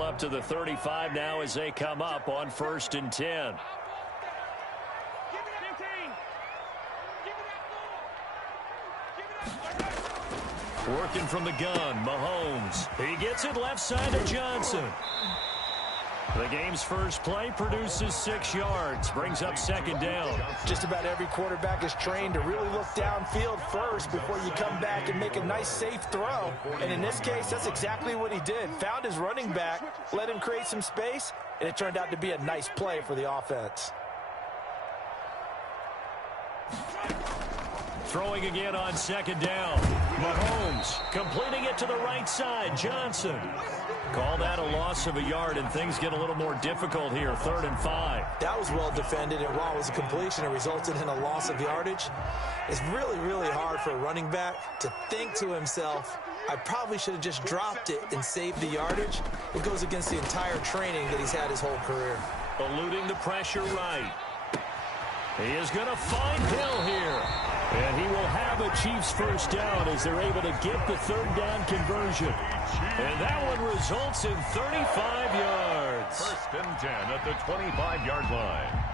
ball up to the 35 now as they come up on 1st and 10. Working from the gun, Mahomes. He gets it left side to Johnson. The game's first play produces 6 yards, brings up 2nd down. Just about every quarterback is trained to really look downfield first before you come back and make a nice, safe throw. And in this case, that's exactly what he did. Found his running back, let him create some space, and it turned out to be a nice play for the offense. Throwing again on 2nd down. Mahomes completing it to the right side. Johnson. Call that a loss of a yard, and things get a little more difficult here. 3rd and 5. That was well defended, and while it was a completion, it resulted in a loss of yardage. It's really, really hard for a running back to think to himself, I probably should have just dropped it and saved the yardage. It goes against the entire training that he's had his whole career. Eluding the pressure right. He is going to find Hill here. And he will have a Chiefs first down as they're able to get the 3rd down conversion. And that one results in 35 yards. 1st and 10 at the 25-yard line.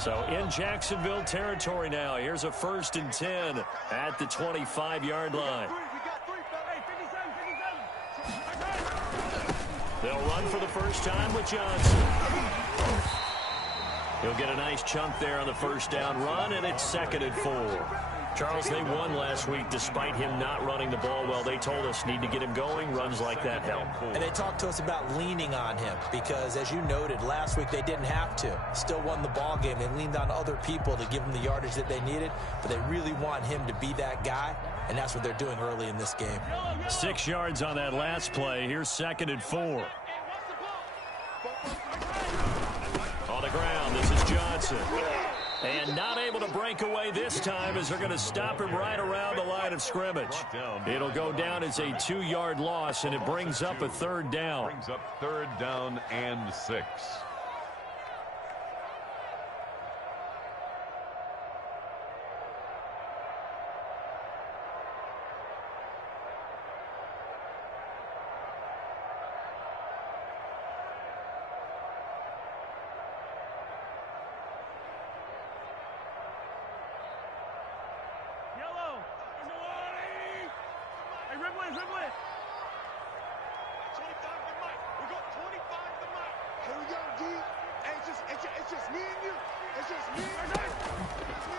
So in Jacksonville territory now. Here's a 1st and 10 at the 25-yard line. They'll run for the first time with Johnson. He'll get a nice chunk there on the 1st down run, and it's 2nd and 4. Charles, they won last week despite him not running the ball well. They told us need to get him going. Runs like that help. And they talked to us about leaning on him because, as you noted, last week they didn't have to. Still won the ball game. They leaned on other people to give them the yardage that they needed, but they really want him to be that guy, and that's what they're doing early in this game. 6 yards on that last play. Here's 2nd and 4. On the ground, this is Johnson. And not able to break away this time as they're going to stop him right around the line of scrimmage. It'll go down as a 2-yard loss, and it brings up a 3rd down. Brings up 3rd down and 6.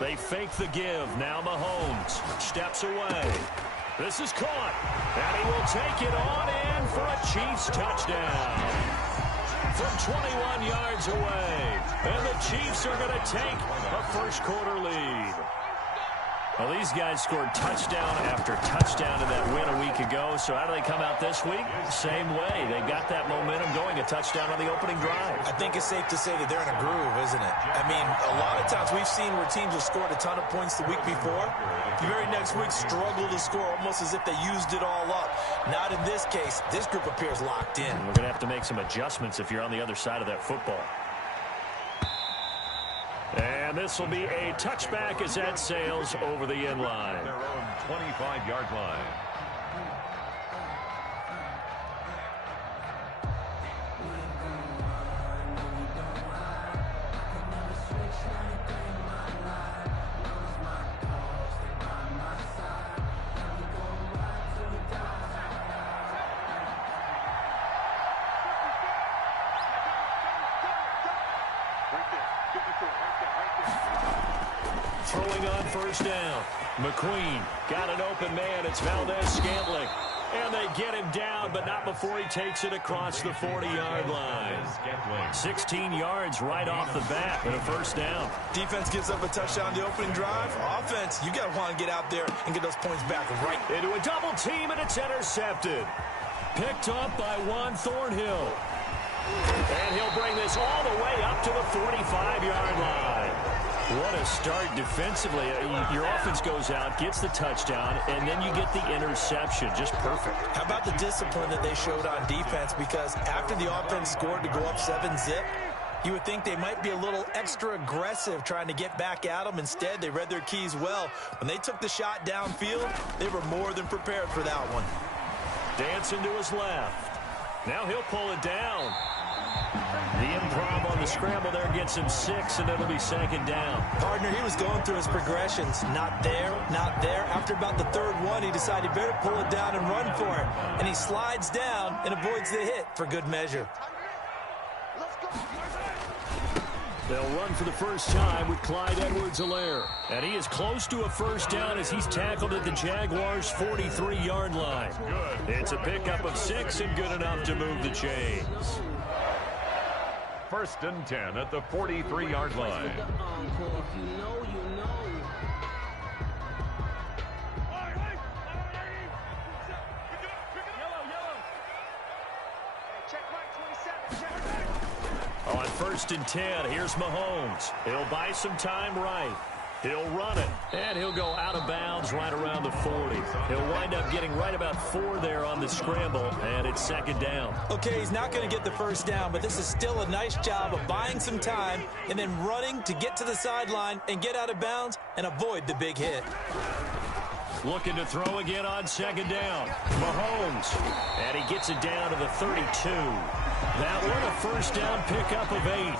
They fake the give. Now Mahomes steps away. This is caught. And he will take it on in for a Chiefs touchdown. From 21 yards away. And the Chiefs are going to take a first-quarter lead. Well, these guys scored touchdown after touchdown in that win a week ago. So how do they come out this week? Same way. They've got that momentum going, a touchdown on the opening drive. I think it's safe to say that they're in a groove, isn't it? I mean, a lot of times we've seen where teams have scored a ton of points the week before. The very next week struggle to score almost as if they used it all up. Not in this case. This group appears locked in. We're going to have to make some adjustments if you're on the other side of that football. And this will be a touchback as that sails over the end line. Their own 25-yard line. Throwing on 1st down. McQueen got an open man. It's Valdez-Scantling. And they get him down, but not before he takes it across the 40-yard line. 16 yards right off the bat and a 1st down. Defense gives up a touchdown the opening drive. Offense, you got to want to get out there and get those points back right. Into a double team, and it's intercepted. Picked up by Juan Thornhill. And he'll bring this all the way up to the 45-yard line. What a start defensively. Your offense goes out, gets the touchdown, and then you get the interception. Just perfect. How about the discipline that they showed on defense? Because after the offense scored to go up 7-zip, You would think they might be a little extra aggressive trying to get back at them. Instead, they read their keys well. When they took the shot downfield, they were more than prepared for that one. Dancing to his left. Now he'll pull it down. The improv on the scramble there gets him 6, and it'll be second down. Partner, he was going through his progressions. Not there, not there. After about the third one, he decided he better pull it down and run for it. And he slides down and avoids the hit for good measure. They'll run for the first time with Clyde Edwards-Helaire. And he is close to a first down as he's tackled at the Jaguars' 43-yard line. It's a pickup of 6 and good enough to move the chains. 1st and 10 at the 43-yard line. On 1st and 10, here's Mahomes. He'll buy some time right. He'll run it, and he'll go out of bounds right around the 40. He'll wind up getting right about 4 there on the scramble, and it's second down. Okay, he's not going to get the first down, but this is still a nice job of buying some time and then running to get to the sideline and get out of bounds and avoid the big hit. Looking to throw again on second down. Mahomes, and he gets it down to the 32. That one, a first down pickup of 8.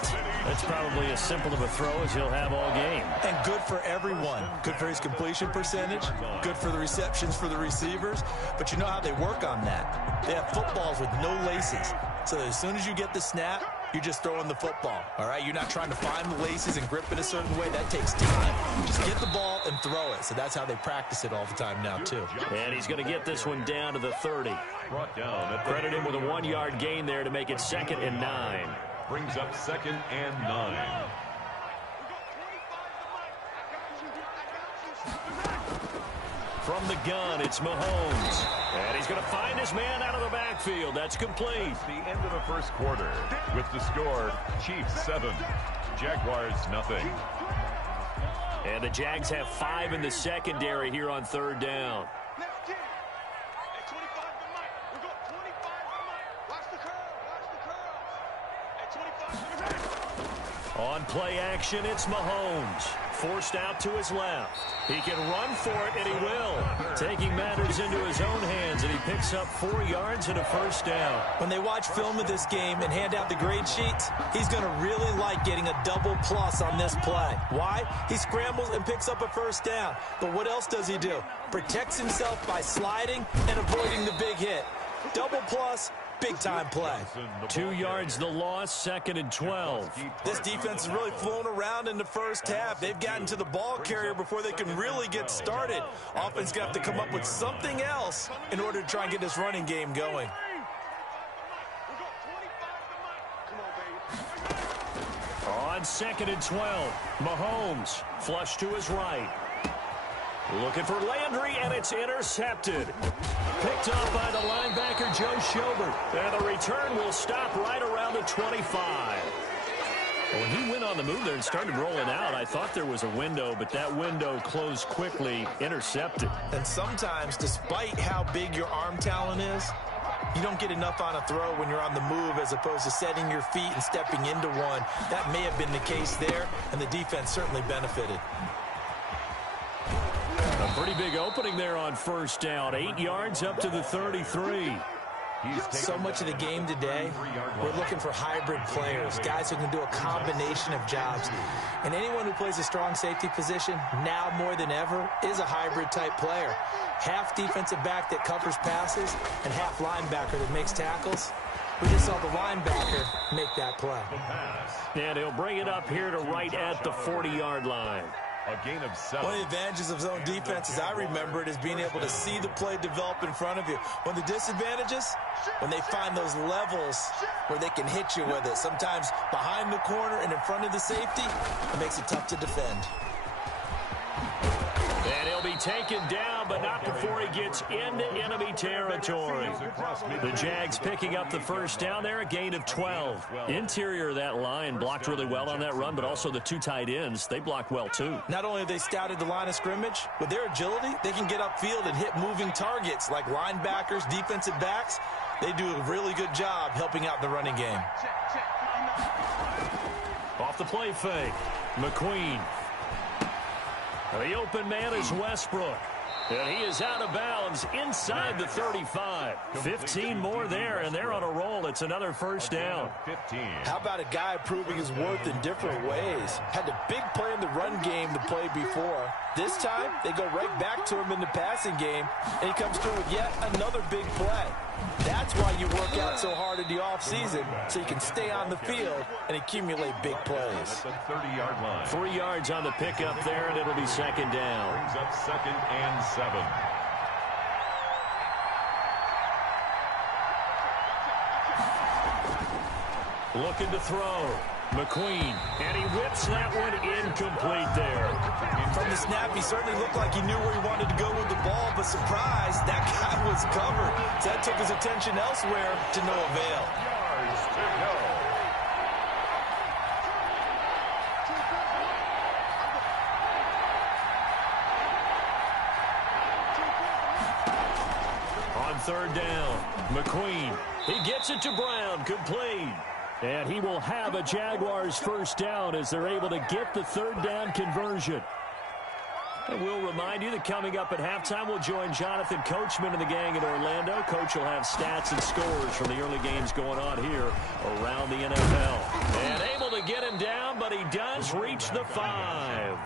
That's probably as simple of a throw as he'll have all game. And good for everyone. Good for his completion percentage. Good for the receptions for the receivers. But you know how they work on that. They have footballs with no laces. So as soon as you get the snap, you're just throwing the football. All right? You're not trying to find the laces and grip it a certain way. That takes time. Just get the ball and throw it. So that's how they practice it all the time now, too. And he's going to get this one down to the 30. Brought down. Credit him with a 1-yard gain there to make it 2nd and 9. Brings up 2nd and 9. From the gun, it's Mahomes. And he's going to find his man out of the backfield. That's complete. The end of the first quarter with the score, Chiefs 7, Jaguars nothing. And the Jags have 5 in the secondary here on 3rd down. On play action, it's Mahomes. Forced out to his left. He can run for it, and he will. Taking matters into his own hands, and he picks up 4 yards and a first down. When they watch film of this game and hand out the grade sheets, he's going to really like getting a double plus on this play. Why? He scrambles and picks up a first down. But what else does he do? Protects himself by sliding and avoiding the big hit. Double plus, big-time play. 2 yards the loss, 2nd and 12. This defense has really flown around in the first half. They've gotten to the ball carrier before they can really get started. Offense going to have to come up with something else in order to try and get this running game going. On 2nd and 12, Mahomes flush to his right. Looking for Landry, and it's intercepted. Picked up by the linebacker, Joe Schobert. And the return will stop right around the 25. When he went on the move there and started rolling out, I thought there was a window, but that window closed quickly, intercepted. And sometimes, despite how big your arm talent is, you don't get enough on a throw when you're on the move as opposed to setting your feet and stepping into one. That may have been the case there, and the defense certainly benefited. A pretty big opening there on first down. 8 yards up to the 33. So much of the game today, we're looking for hybrid players, guys who can do a combination of jobs. And anyone who plays a strong safety position, now more than ever, is a hybrid type player. Half defensive back that covers passes and half linebacker that makes tackles. We just saw the linebacker make that play. And he'll bring it up here to right at the 40-yard line. A gain of 7. One of the advantages of zone defense, as I remember it, is being able to see the play develop in front of you. One of the disadvantages, when they find those levels where they can hit you with it, sometimes behind the corner and in front of the safety, it makes it tough to defend. And he'll be taken down, but not before he gets into enemy territory. The Jags picking up the first down there, a gain of 12. Interior of that line blocked really well on that run, but also the 2 tight ends, they blocked well too. Not only have they scouted the line of scrimmage, with their agility, they can get upfield and hit moving targets like linebackers, defensive backs. They do a really good job helping out the running game. Off the play fake, McQueen. The open man is Westbrook. And he is out of bounds inside the 35. 15 more there, and they're on a roll. It's another first down. How about a guy proving his worth in different ways? Had a big play in the run game the play before. This time, they go right back to him in the passing game, and he comes through with yet another big play. That's why you work out so hard in the offseason, so you can stay on the field and accumulate big plays. At the 30-yard line. 3 yards on the pickup there, and it'll be second down. Brings up 2nd and 7. Looking to throw. McQueen, and he whips that one incomplete there. From the snap, he certainly looked like he knew where he wanted to go with the ball, but surprise, that guy was covered. So that took his attention elsewhere to no avail. Yards to go. On third down, McQueen, he gets it to Brown, complete. And he will have a Jaguars first down as they're able to get the third down conversion. And we'll remind you that coming up at halftime, we'll join Jonathan Coachman and the gang in Orlando. Coach will have stats and scores from the early games going on here around the NFL. And able to get him down, but he does reach the 5.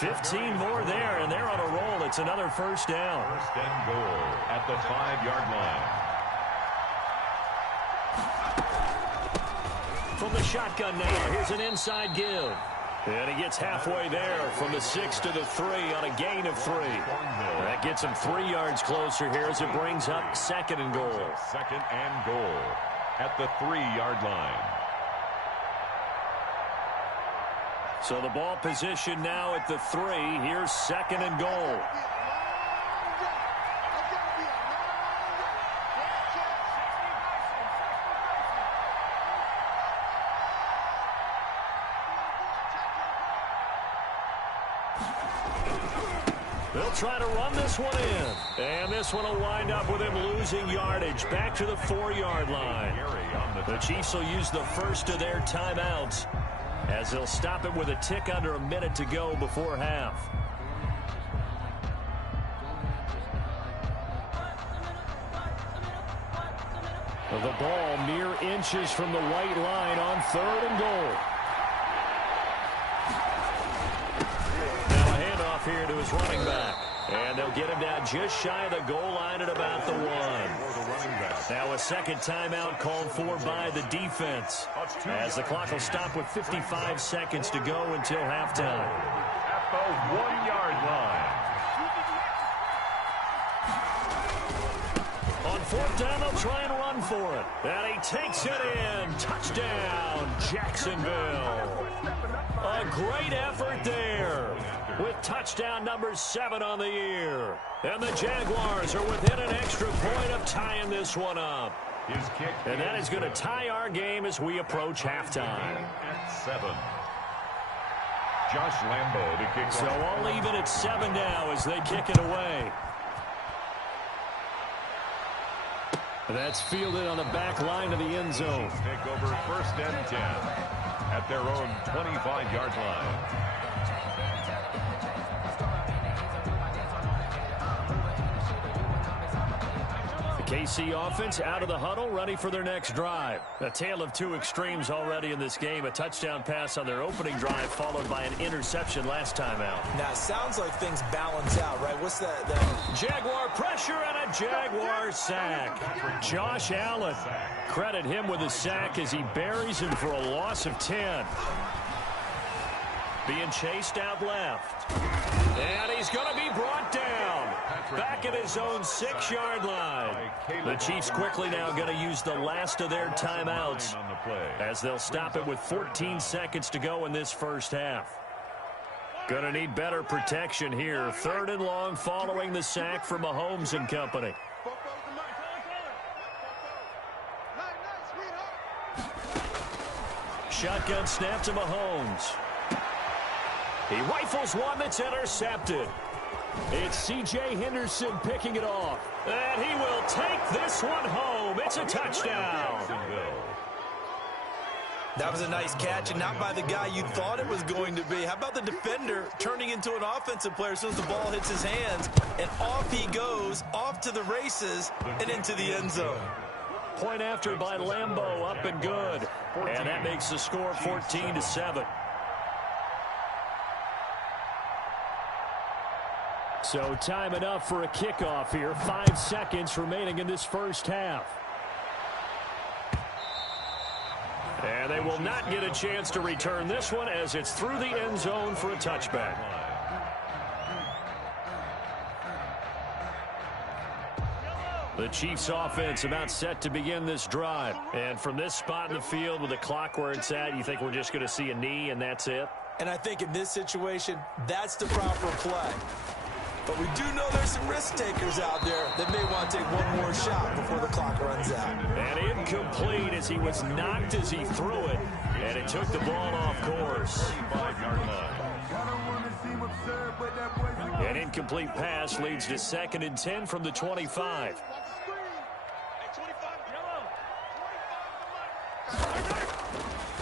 15 more there, and they're on a roll. It's another first down. First and goal at the 5-yard line. From the shotgun now, here's an inside give. And he gets halfway there from the 6 to the 3 on a gain of 3. That gets him 3 yards closer here as it brings up 2nd and goal. 2nd and goal at the 3-yard line. So the ball position now at the 3. Here's 2nd and goal. They'll try to run this one in. And this one will wind up with him losing yardage back to the 4-yard line. The Chiefs will use the first of their timeouts as they'll stop it with a tick under a minute to go before half. The ball mere inches from the white line on 3rd and goal. Here to his running back. And they'll get him down just shy of the goal line at about the 1. Now a second timeout called for by the defense, as the clock will stop with 55 seconds to go until halftime. At the 1-yard line. On 4th down, they'll try and run for it. And he takes it in. Touchdown, Jacksonville. A great effort there, with touchdown number 7 on the year. And the Jaguars are within an extra point of tying this one up. His kick, and that is going to tie our game as we approach halftime. At 7. Josh Lambo to kick. So all even at 7 now as they kick it away. That's fielded on the back line of the end zone. Take over 1st and 10 at their own 25-yard line. KC offense out of the huddle, ready for their next drive. A tale of two extremes already in this game. A touchdown pass on their opening drive, followed by an interception last time out. Now, it sounds like things balance out, right? What's that? Jaguar pressure and a Jaguar sack. Josh Allen, credit him with a sack as he buries him for a loss of 10. Being chased out left. And he's going to be brought down. Back at his own 6-yard line. The Chiefs quickly now going to use the last of their timeouts as they'll stop it with 14 seconds to go in this first half. Going to need better protection here. 3rd and long following the sack from Mahomes and company. Shotgun snap to Mahomes. He rifles one that's intercepted. It's C.J. Henderson picking it off. And he will take this one home. It's a touchdown. That was a nice catch, and not by the guy you thought it was going to be. How about the defender turning into an offensive player as soon as the ball hits his hands, and off he goes, off to the races, and into the end zone. Point after by Lambeau, up and good. And that makes the score 14-7. So time enough for a kickoff here. 5 seconds remaining in this first half. And they will not get a chance to return this one as it's through the end zone for a touchback. The Chiefs offense about set to begin this drive. And from this spot in the field with the clock where it's at, you think we're just going to see a knee and that's it? And I think in this situation, that's the proper play. But we do know there's some risk takers out there that may want to take one more shot before the clock runs out. And incomplete as he was knocked as he threw it. And it took the ball off course. An incomplete pass leads to 2nd and 10 from the 25.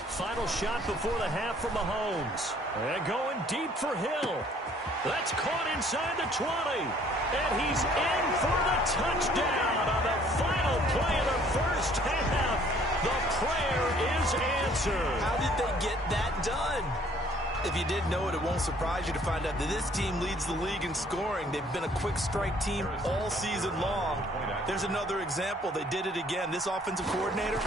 Final shot before the half from Mahomes. And going deep for Hill. That's caught inside the 20. And he's in for the touchdown on the final play of the first half. The prayer is answered. How did they get that done? If you didn't know it, it won't surprise you to find out that this team leads the league in scoring. They've been a quick strike team all season long. There's another example. They did it again. This offensive coordinator,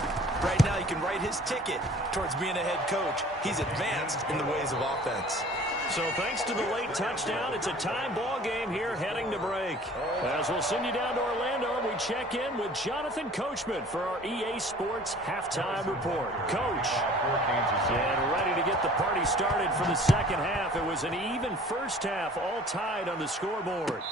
right now, he can write his ticket towards being a head coach. He's advanced in the ways of offense. So thanks to the late touchdown, it's a tie ball game here heading to break. As we'll send you down to Orlando, we check in with Jonathan Coachman for our EA Sports Halftime Report. Coach, and ready to get the party started for the second half. It was an even first half, all tied on the scoreboard.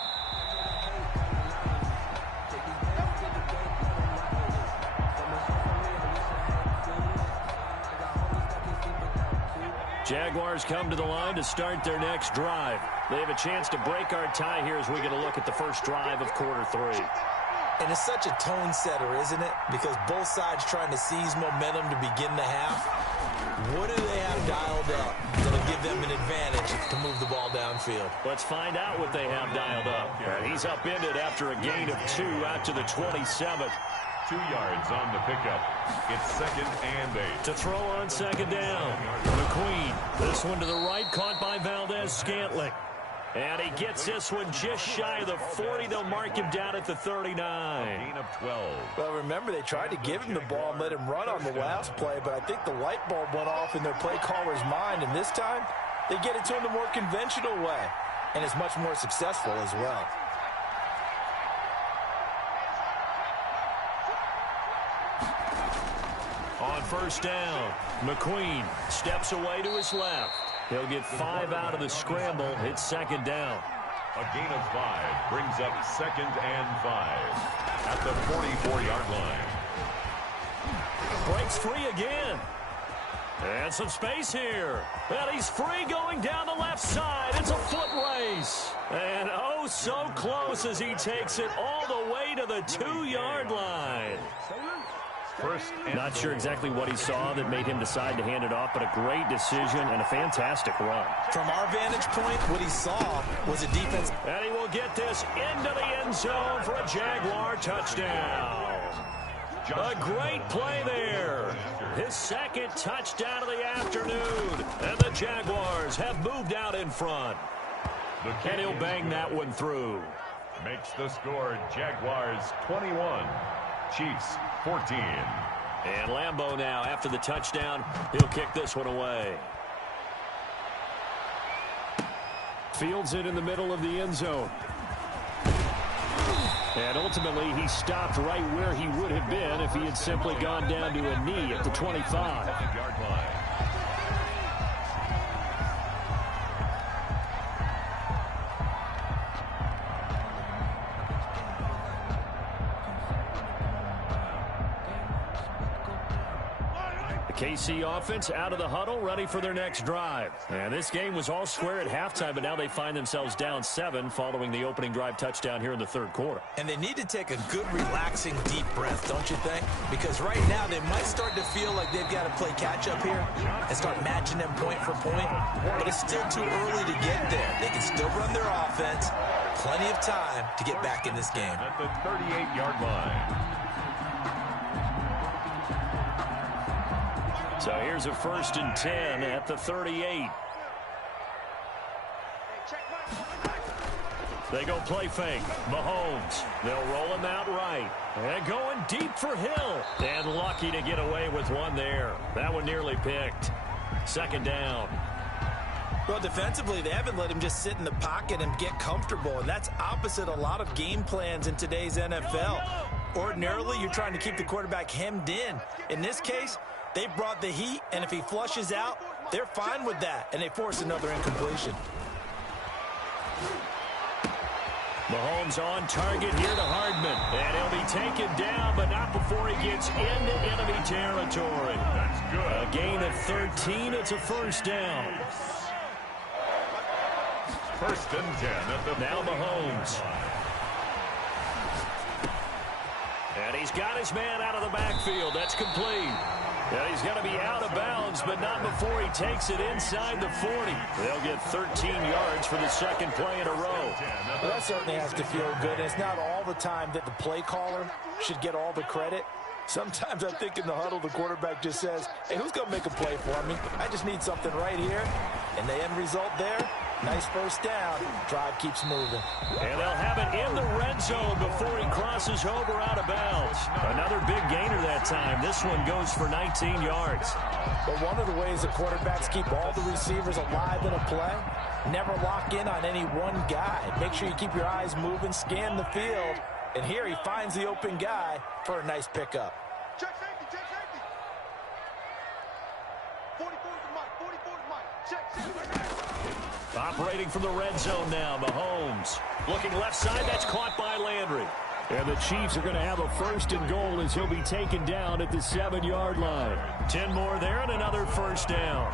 Jaguars come to the line to start their next drive. They have a chance to break our tie here as we get a look at the first drive of quarter 3. And it's such a tone setter, isn't it? Because both sides trying to seize momentum to begin the half. What do they have dialed up that'll give them an advantage to move the ball downfield? Let's find out what they have dialed up. He's upended after a gain of 2 out to the 27. 2 yards on the pickup. It's 2nd and 8. To throw on 2nd down. McQueen. This one to the right, caught by Valdez-Scantling. And he gets this one just shy of the 40. They'll mark him down at the 39. Gain of 12. Well, remember, they tried to give him the ball and let him run on the last play, but I think the light bulb went off in their play caller's mind, and this time they get it to him the more conventional way, and it's much more successful as well. On 1st down, McQueen steps away to his left. He'll get 5 out of the scramble. It's 2nd down. A gain of 5 brings up 2nd and 5 at the 44-yard line. Breaks free again. And some space here. And he's free going down the left side. It's a foot race. And oh, so close as he takes it all the way to the 2-yard line. Not sure exactly what he saw that made him decide to hand it off, but a great decision and a fantastic run. From our vantage point, what he saw was a defense. And he will get this into the end zone for a Jaguar touchdown. A great play there. His 2nd touchdown of the afternoon. And the Jaguars have moved out in front. And he'll bang that one through. Makes the score Jaguars 21. Chiefs 14. And Lambeau now, after the touchdown, he'll kick this one away. Fields it in the middle of the end zone. And ultimately, he stopped right where he would have been if he had simply gone down to a knee at the 25. The KC offense out of the huddle, ready for their next drive. And this game was all square at halftime, but now they find themselves down 7 following the opening drive touchdown here in the third quarter. And they need to take a good, relaxing, deep breath, don't you think? Because right now they might start to feel like they've got to play catch-up here and start matching them point for point. But it's still too early to get there. They can still run their offense. Plenty of time to get back in this game. At the 38-yard line. So here's a 1st and 10 at the 38. They go play fake. Mahomes. They'll roll him out right. And going deep for Hill. And lucky to get away with one there. That one nearly picked. 2nd down. Well, defensively, they haven't let him just sit in the pocket and get comfortable, and that's opposite a lot of game plans in today's NFL. Ordinarily, you're trying to keep the quarterback hemmed in. In this case, they brought the heat, and if he flushes out, they're fine with that, and they force another incompletion. Mahomes on target here to Hardman, and he'll be taken down, but not before he gets into enemy territory. That's good. A gain of 13. It's a 1st down. 1st and 10 at the Now Mahomes. And he's got his man out of the backfield. That's complete. And he's going to be out of bounds, but not before he takes it inside the 40. They'll get 13 yards for the 2nd play in a row. Well, that certainly has to feel good. And it's not all the time that the play caller should get all the credit. Sometimes I think in the huddle, the quarterback just says, hey, who's going to make a play for me? I just need something right here. And the end result there, nice 1st down. Drive keeps moving. And they'll have it in the red zone before he crosses over out of bounds. Another big gainer that time. This one goes for 19 yards. But one of the ways the quarterbacks keep all the receivers alive in a play, never lock in on any one guy. Make sure you keep your eyes moving, scan the field. And here he finds the open guy for a nice pickup. Check safety, check safety. 44's the mic, 44's the mic. Check. Operating from the red zone now, Mahomes. Looking left side, that's caught by Landry. And the Chiefs are going to have a 1st and goal as he'll be taken down at the 7-yard line. 10 more there and another 1st down.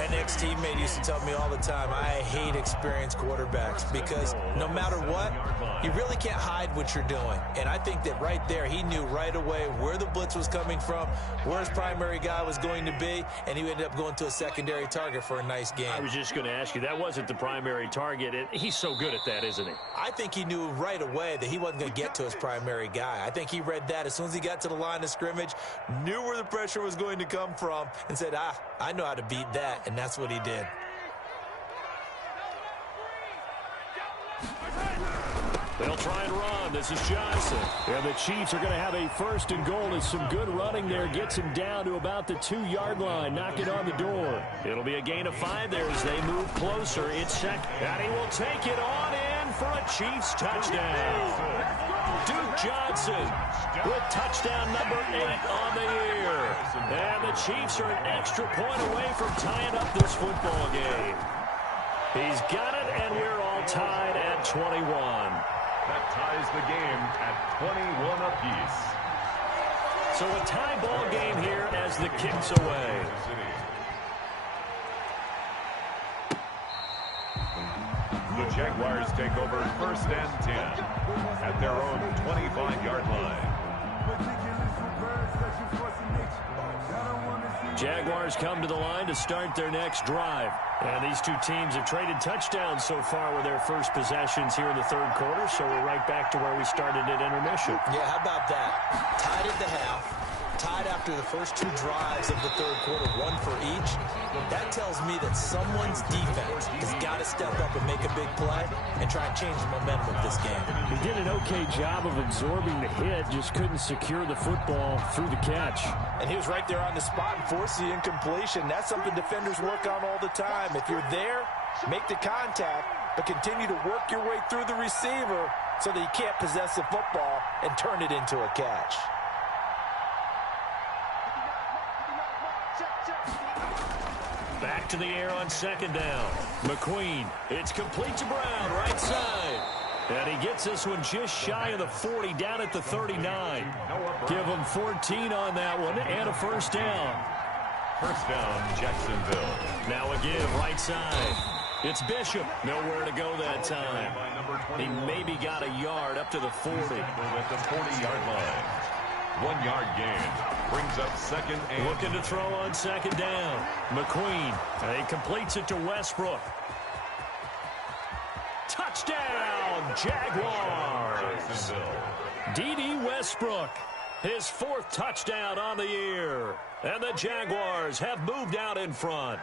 An ex-teammate used to tell me all the time, I hate experienced quarterbacks because no matter what, you really can't hide what you're doing. And I think that right there, he knew right away where the blitz was coming from, where his primary guy was going to be, and he ended up going to a secondary target for a nice game. I was just going to ask you, that wasn't the primary target. He's so good at that, isn't he? I think he knew right away that he wasn't going to get to his primary guy. I think he read that as soon as he got to the line of scrimmage, knew where the pressure was going to come from, and said, I know how to beat that, and that's what he did. They'll try and run. This is Johnson. And the Chiefs are going to have a 1st and goal as some good running there gets him down to about the 2-yard line, knocking on the door. It'll be a gain of 5 there as they move closer. It's 2nd, and he will take it on in for a Chiefs touchdown. Duke Johnson with touchdown number 8 on the year. And the Chiefs are an extra point away from tying up this football game. He's got it, and we're all tied at 21. That ties the game at 21 apiece. So a tie ball game here as the kick's away. The Jaguars take over 1st and 10 at their own 25-yard line. Jaguars come to the line to start their next drive. And these two teams have traded touchdowns so far with their first possessions here in the third quarter, so we're right back to where we started at intermission. Yeah, how about that? Tied at the half, tied after the first 2 drives of the third quarter, 1 for each. That tells me that someone's defense has got to step up and make a big play and try and change the momentum of this game. He did an okay job of absorbing the hit, just couldn't secure the football through the catch. And he was right there on the spot and forced the incompletion. That's something defenders work on all the time. If you're there, make the contact, but continue to work your way through the receiver so that you can't possess the football and turn it into a catch. Back to the air on 2nd down. McQueen, it's complete to Brown, right side. And he gets this one just shy of the 40, down at the 39. Give him 14 on that one and a 1st down. First down, Jacksonville. Now a give right side. It's Bishop. Nowhere to go that time. He maybe got a yard up to the 40. At the 40-yard line. 1 yard gain. Brings up second and... Looking to throw on second down. McQueen. He completes it to Westbrook. Touchdown, Jaguars. D.D. Westbrook. His 4th touchdown on the year. And the Jaguars have moved out in front.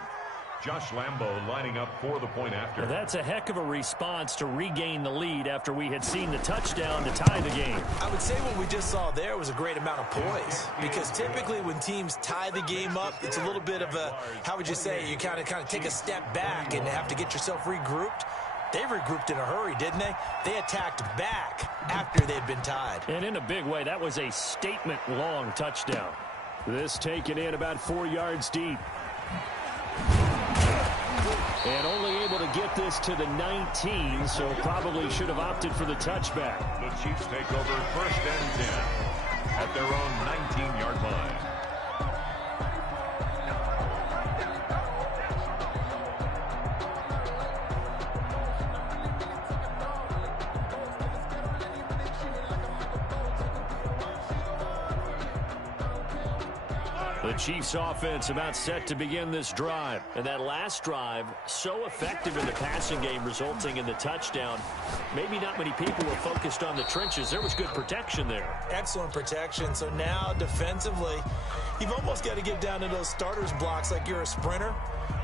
Josh Lambo lining up for the point after. That's a heck of a response to regain the lead after we had seen the touchdown to tie the game. I would say what we just saw there was a great amount of poise, because typically when teams tie the game up, it's a little bit of a, how would you say, you kind of take a step back and have to get yourself regrouped. They regrouped in a hurry, didn't they? They attacked back after they had been tied. And in a big way, that was a statement-long touchdown. This taken in about 4 yards deep. And only able to get this to the 19, so probably should have opted for the touchback. The Chiefs take over first and 10 at their own 19-yard line. The Chiefs offense about set to begin this drive. And that last drive, so effective in the passing game, resulting in the touchdown. Maybe not many people were focused on the trenches. There was good protection there. Excellent protection. So now defensively, you've almost got to get down to those starters blocks like you're a sprinter.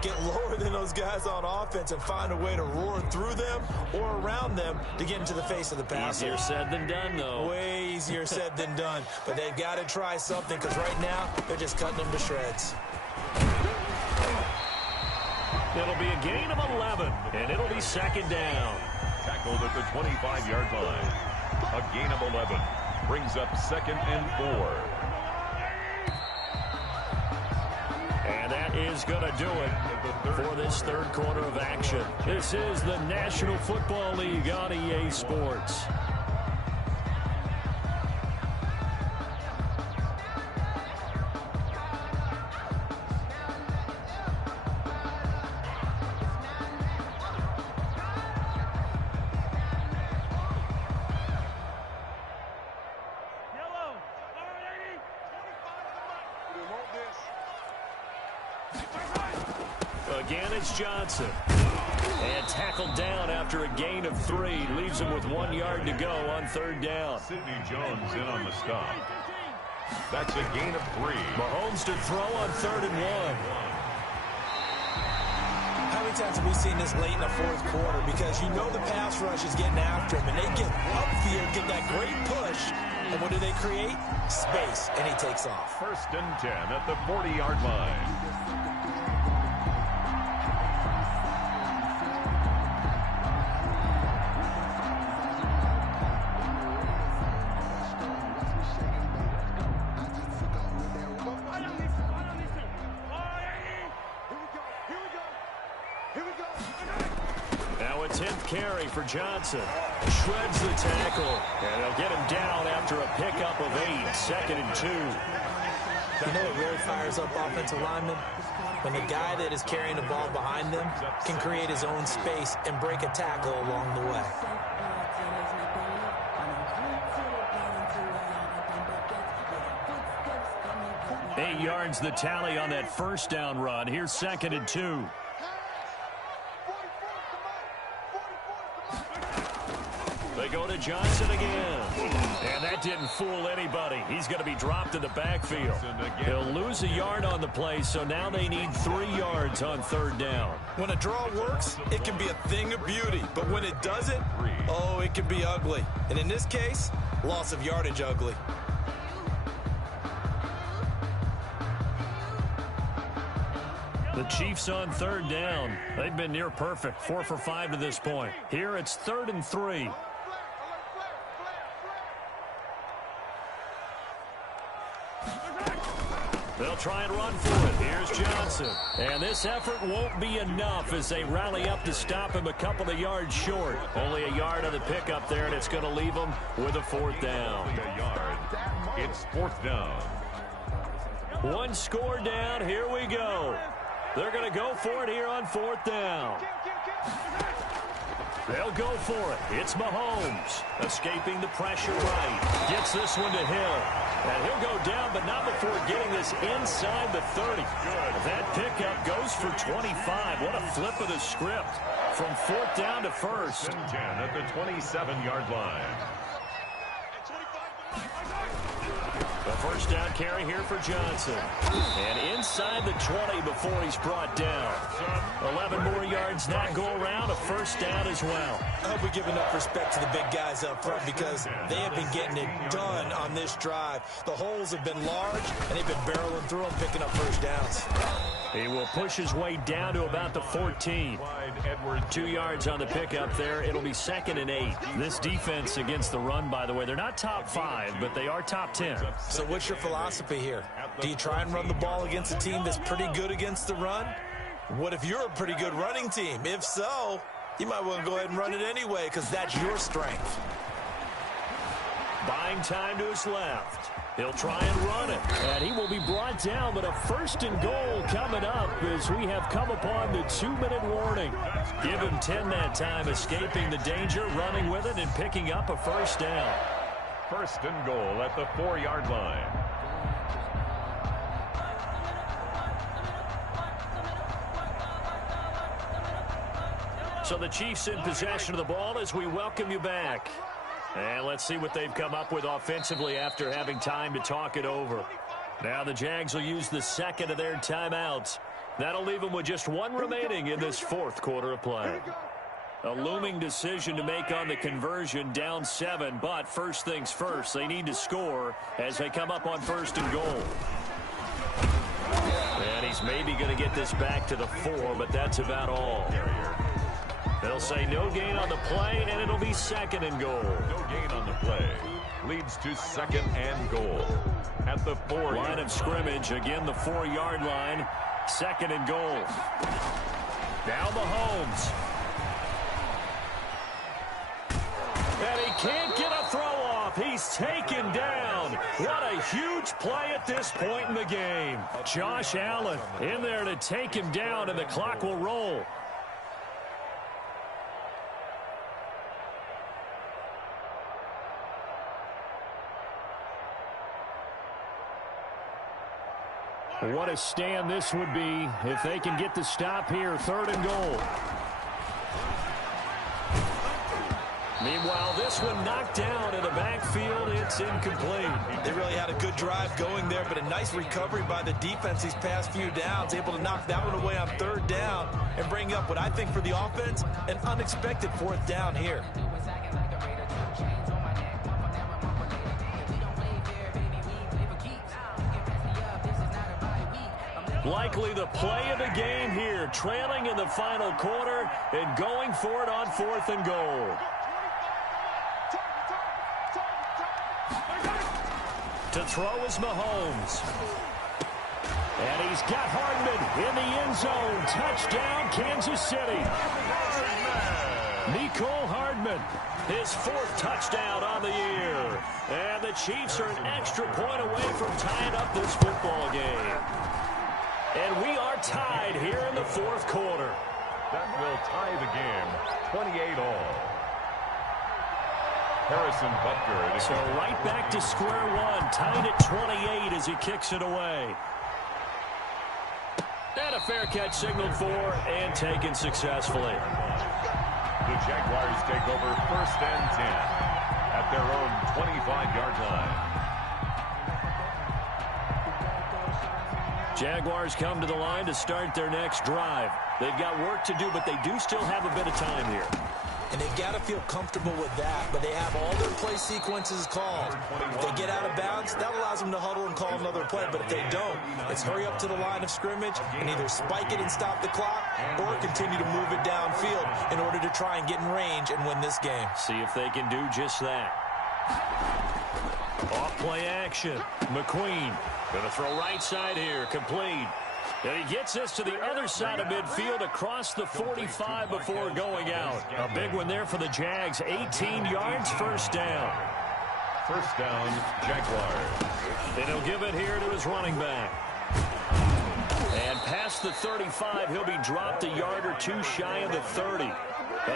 Get lower than those guys on offense and find a way to roar through them or around them to get into the face of the passer. Easier said than done, though. Way easier said than done. But they've got to try something, because right now they're just cutting them to shreds. It'll be a gain of 11, and it'll be second down. Tackled at the 25-yard line. A gain of 11 brings up second and 4. And that is going to do it for this third quarter of action. This is the National Football League on EA Sports. Again, it's Johnson. And tackled down after a gain of 3. Leaves him with 1 yard to go on third down. Sidney Jones in on the stop. That's a gain of 3. Mahomes to throw on 3rd and 1. How many times have we seen this late in the fourth quarter? Because you know the pass rush is getting after him, and they get upfield, get that great push. And what do they create? Space, and he takes off. First and 10 at the 40-yard line. Now a 10th carry for Johnson. Shreds the tackle. And they'll get him down after a pickup of 8. Second and 2. You know what really fires up offensive linemen? When the guy that is carrying the ball behind them can create his own space and break a tackle along the way. Eight yards the tally on that first down run. Here's second and 2. They go to Johnson again. And that didn't fool anybody. He's going to be dropped in the backfield. He'll lose a yard on the play, so now they need 3 yards on third down. When a draw works, it can be a thing of beauty. But when it doesn't, oh, it can be ugly. And in this case, loss of yardage ugly. The Chiefs on third down. They've been near perfect. 4 for 5 to this point. Here it's 3rd and 3. They'll try and run for it. Here's Johnson. And this effort won't be enough as they rally up to stop him a couple of yards short. Only a yard on the pickup there, and it's going to leave them with a 4th down. A yard. It's 4th down. One score down. Here we go. They're going to go for it here on 4th down. They'll go for it. It's Mahomes escaping the pressure right. Gets this one to Hill. And he'll go down, but not before getting this inside the 30. Good. That pickup goes for 25. What a flip of the script from 4th down to 1st. 10 at the 27-yard line. The first down carry here for Johnson. And inside the 20 before he's brought down. 11 more yards that go around. A first down as well. I hope we give enough respect to the big guys up front because they have been getting it done on this drive. The holes have been large, and they've been barreling through them, picking up first downs. He will push his way down to about the 14. 2 yards on the pickup there. It'll be 2nd and 8. This defense against the run, by the way, they're not top 5, but they are top 10. So what's your philosophy here? Do you try and run the ball against a team that's pretty good against the run? What if you're a pretty good running team? If so, you might want to go ahead and run it anyway because that's your strength. Buying time to his left. He'll try and run it. And he will be brought down, but a 1st and goal coming up as we have come upon the 2-minute warning. Give him 10 that time, escaping the danger, running with it, and picking up a first down. 1st and goal at the 4-yard line. So the Chiefs in possession of the ball as we welcome you back. And let's see what they've come up with offensively after having time to talk it over. Now the Jags will use the 2nd of their timeouts. That'll leave them with just 1 remaining in this 4th quarter of play. A looming decision to make on the conversion, down 7, but first things first, they need to score as they come up on 1st and goal. And he's maybe going to get this back to the 4, but that's about all. They'll say no gain on the play, and it'll be 2nd and goal. No gain on the play. Leads to 2nd and goal. At the 4 line of scrimmage, again the 4-yard line. 2nd and goal. Now Mahomes. And he can't get a throw off. He's taken down. What a huge play at this point in the game. Josh Allen in there to take him down, and the clock will roll. What a stand this would be if they can get the stop here. 3rd and goal. Meanwhile, this one knocked down in the backfield. It's incomplete. They really had a good drive going there, but a nice recovery by the defense these past few downs, able to knock that one away on 3rd down and bring up what I think for the offense, an unexpected 4th down here. Likely the play of the game here, trailing in the final quarter and going for it on 4th and goal. To throw is Mahomes. And he's got Hardman in the end zone. Touchdown, Kansas City. Nicole Hardman, his 4th touchdown on the year. And the Chiefs are an extra point away from tying up this football game. And we are tied here in the 4th quarter. That will tie the game, 28-all. Harrison Butker. So right back to square one, tied at 28 as he kicks it away. And a fair catch signaled for and taken successfully. The Jaguars take over 1st and 10 at their own 25-yard line. Jaguars come to the line to start their next drive. They've got work to do, but they do still have a bit of time here. And they've got to feel comfortable with that, but they have all their play sequences called. If they get out of bounds, that allows them to huddle and call another play, but if they don't, it's hurry up to the line of scrimmage and either spike it and stop the clock or continue to move it downfield in order to try and get in range and win this game. See if they can do just that. Off play action. McQueen going to throw right side here, complete. And he gets this to the other side of midfield across the 45 before going out. A big one there for the Jags. 18 yards, first down. First down, Jaguars. And he'll give it here to his running back. past the 35, he'll be dropped a yard or two shy of the 30.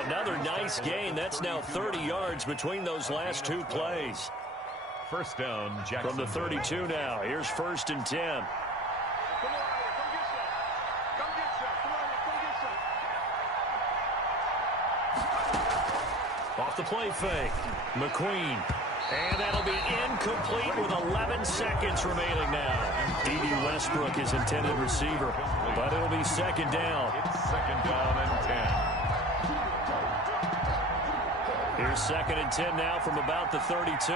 Another nice gain. That's now 30 yards between those last two plays. First down, Jackson. From the 32 now. Here's 1st and 10. Off the play fake. McQueen. And that'll be incomplete with 11 seconds remaining now. D.D. Westbrook is intended receiver, but it'll be 2nd down. It's 2nd down and 10. Here's 2nd and 10 now from about the 32.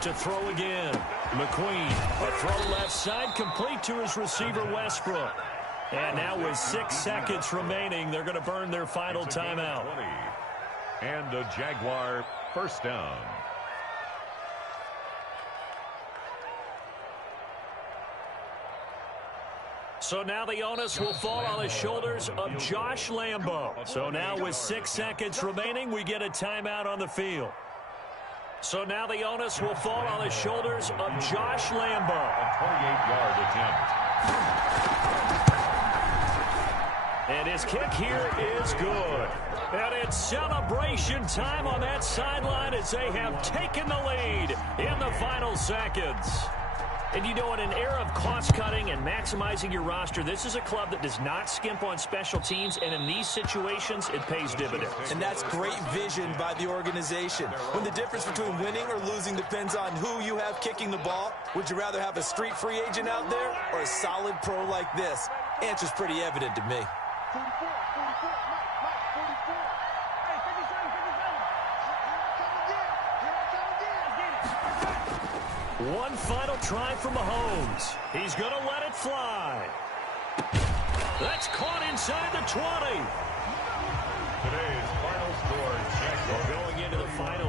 To throw again. McQueen. A throw left side, complete to his receiver, Westbrook. And now with 6 seconds remaining, they're going to burn their final timeout. And a Jaguar first down. So now the onus will fall on the shoulders of Josh Lambo. So now with 6 seconds remaining, we get a timeout on the field. So now the onus will fall on the shoulders of Josh Lambo. A 28-yard attempt. And his kick here is good. And it's celebration time on that sideline as they have taken the lead in the final seconds. And you know, in an era of cost-cutting and maximizing your roster, this is a club that does not skimp on special teams, and in these situations, it pays dividends. And that's great vision by the organization. When the difference between winning or losing depends on who you have kicking the ball, would you rather have a street free agent out there or a solid pro like this? Answer's pretty evident to me. 44, 44, Mike, 44. Hey, 57, 57. One final try from Mahomes. He's going to let it fly. That's caught inside the 20. Today's final score, Jaguar. Going into the final